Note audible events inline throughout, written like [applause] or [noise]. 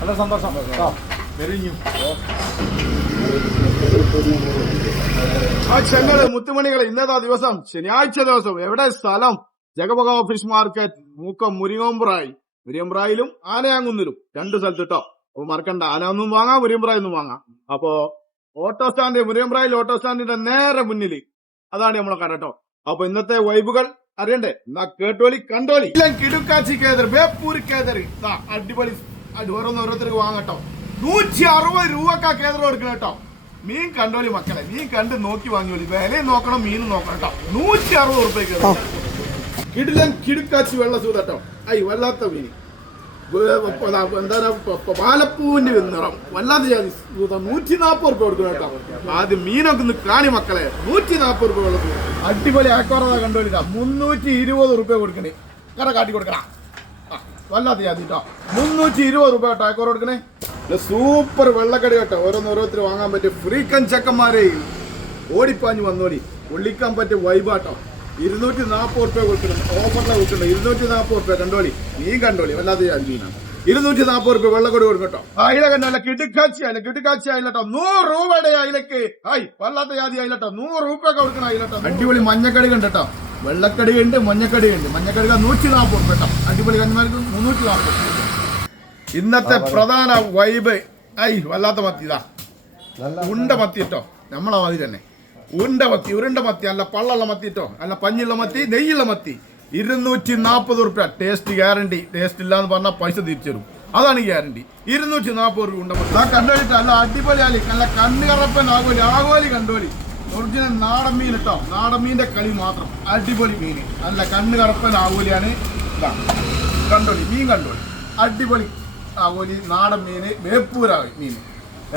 വളരെ സന്തോഷം. വെരിഞ്ഞു ആ ചെങ്ങൾ മുത്തുമണികളെ ഇന്നതാ ദിവസം ശനിയാഴ്ച ദിവസം എവിടെ? സ്ഥലം ജഗപക ഓഫീസ് മാർക്കറ്റ് മൂക്കം മുരിങ്ങോമ്പ്രായി. മുരിയമ്പ്രായിലും ആനയാങ്കുന്നിലും. രണ്ട് സ്ഥലത്ത് കേട്ടോ അപ്പൊ മറക്കണ്ട ആനയൊന്നും വാങ്ങാം മുരിയമ്പ്രായൊന്നും വാങ്ങാം. അപ്പൊ ഓട്ടോ സ്റ്റാൻഡ് മുരിയമ്പ്രായിൽ ഓട്ടോ സ്റ്റാൻഡിന്റെ നേരെ മുന്നിൽ അതാണ് നമ്മളെ കട കേട്ടോ അപ്പൊ ഇന്നത്തെ വൈബുകൾ അറിയണ്ടേ? എന്നാ കേട്ടോലി കണ്ടോലി കിടുക്കാച്ചി കേതർ ബേപ്പൂരി കേതർ. അടിപൊളി അടി- ഓരോന്ന് ഓരോരുത്തർക്ക് വാങ്ങട്ടോ നൂറ്റി അറുപത് രൂപക്കാ കേതർ കൊടുക്കണം കേട്ടോ. മീൻ കണ്ടോലി മക്കളെ മീൻ കണ്ട് നോക്കി വാങ്ങിയോളി. വിലയും നോക്കണം മീനും നോക്കണം കേട്ടോ. നൂറ്റി അറുപത് റുപ്യക്ക് കിടിലൻ കിടുക്കാച്ചി വെള്ള സൂതട്ടോ ഐ വല്ലാത്ത മീൻ. എന്താ പാലപ്പൂവിന്റെ നിറം. വല്ലാതെ ഞാൻ നൂറ്റി നാപ്പത് റുപ്യ കൊടുക്കണം കേട്ടോ. ആദ്യം മീനൊക്കെ ഒന്ന് കാണി മക്കളെ. നൂറ്റി നാപ്പത് റുപ്യ കൊടുക്കും അടിപൊളി ആക്കോറത കണ്ടുപിടിക്കാം മുന്നൂറ്റി ഇരുപത് റുപ്യ കൊടുക്കണേ. കട കാട്ടി കൊടുക്കണം. വല്ലാതെ ഞാൻ കേട്ടോ മുന്നൂറ്റി ഇരുപത് റുപ്യ കേട്ടോ ആക്കോറ കൊടുക്കണേ. സൂപ്പർ വെള്ളക്കടി കേട്ടോ. ഓരോന്ന് ഓരോരുത്തർ വാങ്ങാൻ പറ്റിയ ഫ്രീക്കൻ ചെക്കന്മാരെ ഓടിപ്പാഞ്ഞ് വന്നോടി. ഒള്ളിക്കാൻ പറ്റിയ വൈബാട്ടോ ഇരുന്നൂറ്റി നാൽപ്പത് റുപ്യ കൊടുക്കണം ഓഫറിലെ കൊടുക്കണം ഇരുന്നൂറ്റി നാൽപ്പത് റുപ്യ കണ്ടോളി. നീ കണ്ടോളി. വല്ലാതെ അഞ്ചീനാണ് ഇരുന്നൂറ്റി നാൽപ്പത് റുപ്യ വെള്ളക്കൊടി കൊടുക്കട്ടോ അയില കണ്ടല്ല കിടുക്കാച്ചി അയില കിടുക്കാച്ചി അയിലട്ടോ നൂറ് രൂപയുടെ അയിലക്ക്. ഹായ് വല്ലാത്ത ജാതി അയിലട്ടോ നൂറ് രൂപ കൊടുക്കണം അയിലട്ടോ അടിപൊളി മഞ്ഞക്കടി കണ്ടട്ടോ വെള്ളക്കടി ഉണ്ട് മഞ്ഞക്കടി ഉണ്ട്. മഞ്ഞക്കടി നൂറ്റി നാൽപ്പത് റുപ്യ കേട്ടോ. അടിപൊളി കന്നുമാർക്ക് മുന്നൂറ്റി നാൽപ്പത് ഇന്നത്തെ പ്രധാന വൈബ് ഐ വല്ലാത്ത മത്തി ഇതാ. ഉണ്ട മത്തി കേട്ടോ. നമ്മളെ മതി തന്നെ. ഉണ്ട മത്തി ഉരുണ്ട മത്തി അല്ല പള്ളുള്ള മത്തിട്ടോ അല്ല പഞ്ഞുള്ള മത്തി നെയ്യുള്ള മത്തി. ഇരുന്നൂറ്റി നാൽപ്പത് റുപ്യ ടേസ്റ്റ് ഗ്യാരണ്ടി. ടേസ്റ്റ് ഇല്ല എന്ന് പറഞ്ഞാൽ പൈസ തിരിച്ചു തരും അതാണ് ഗ്യാരണ്ടി. ഇരുന്നൂറ്റി നാൽപ്പത് രൂപ ഉണ്ട ആ കണ്ടുപോയിട്ട് അല്ല അടിപൊളി ആലി അല്ല കണ്ണ് കറപ്പൻ ആകോലി ആകോലി കണ്ടോലി. ഒറിജിനൽ നാടൻ മീൻ ഇട്ടോ നാടൻ മീന്റെ കളി മാത്രം. അടിപൊളി മീൻ. അല്ല കണ്ണ് കറപ്പൻ ആകോലിയാണ് കണ്ടോളി മീൻ കണ്ടോളി അടിപൊളി ആകോലി നാടൻ മീന്. വേപ്പൂരാവി മീൻ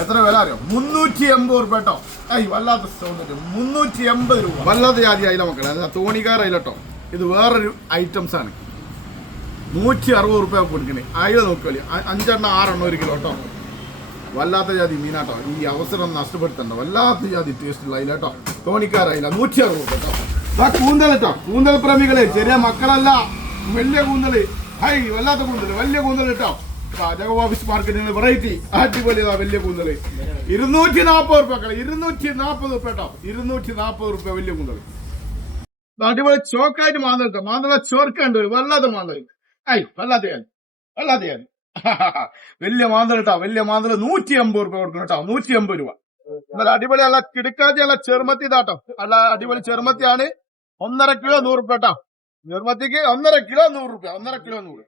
എത്ര വില അറിയോ? മുന്നൂറ്റി എൺപത് രൂപ കേട്ടോ ഐ വല്ലാത്ത സൗന്ദര്യം മുന്നൂറ്റി എൺപത് രൂപ. വല്ലാത്ത ജാതി അയില മക്കളെ. അത് തോണിക്കാർ അയില കേട്ടോ ഇത് വേറൊരു ഐറ്റംസ് ആണ്. നൂറ്റി അറുപത് റുപ്യ കൊടുക്കണേ. അയില നോക്കിയോളി അ- അഞ്ചെണ്ണം ആറെണ്ണം ഒരു കിലോ കേട്ടോ വല്ലാത്ത ജാതി മീനാട്ടോ ഈ അവസരം നഷ്ടപ്പെടുത്തണ്ട. വല്ലാത്ത ജാതി ടേസ്റ്റുള്ള അയില കേട്ടോ അതില നൂറ്റി അറുപത് കേട്ടോ ആ കൂന്തൽ കേട്ടോ കൂന്തൽ പ്രേമികളെ ചെറിയ മക്കളല്ല. വലിയ കൂന്തൽ ഹൈ വല്ലാത്ത കൂന്തൽ വലിയ കൂന്തൽ കേട്ടോ ജഗോഫീസ് മാർക്കറ്റിന് വെറൈറ്റി അടിപൊളിയതാ വലിയ കൂന്തൽ ഇരുന്നൂറ്റി നാൽപ്പത് റുപ്യ ഇരുന്നൂറ്റി നാൽപ്പത് റുപ്യ കേട്ടോ. ഇരുന്നൂറ്റി നാൽപ്പത് റുപ്യ വലിയ കൂന്തൽ അടിപൊളി ചോക്കായിട്ട് മാന്തൽ മാന്തള ചോർക്കുണ്ട് വല്ലാത്ത മാന്തൽ ഐ വല്ലാതെയാണ് വല്ലാത്ത ജാതി [laughs] വലിയ മാന്തൽ കേട്ടോ വലിയ മാന്തൽ നൂറ്റി അമ്പത് റുപ്യ കൊടുക്കണം കേട്ടോ നൂറ്റി അമ്പത് രൂപ. എന്നാൽ അടിപൊളി അല്ല കിടക്കാതെ അല്ല ചെറുമത്തി ഇതാട്ടോ അല്ല അടിപൊളി ചെറുമത്തിയാണ്. ഒന്നര കിലോ നൂറ് റുപ്യ കേട്ടോ ചെറുമത്തിക്ക് ഒന്നര കിലോ നൂറ് റുപ്യ ഒന്നര കിലോ നൂറ്.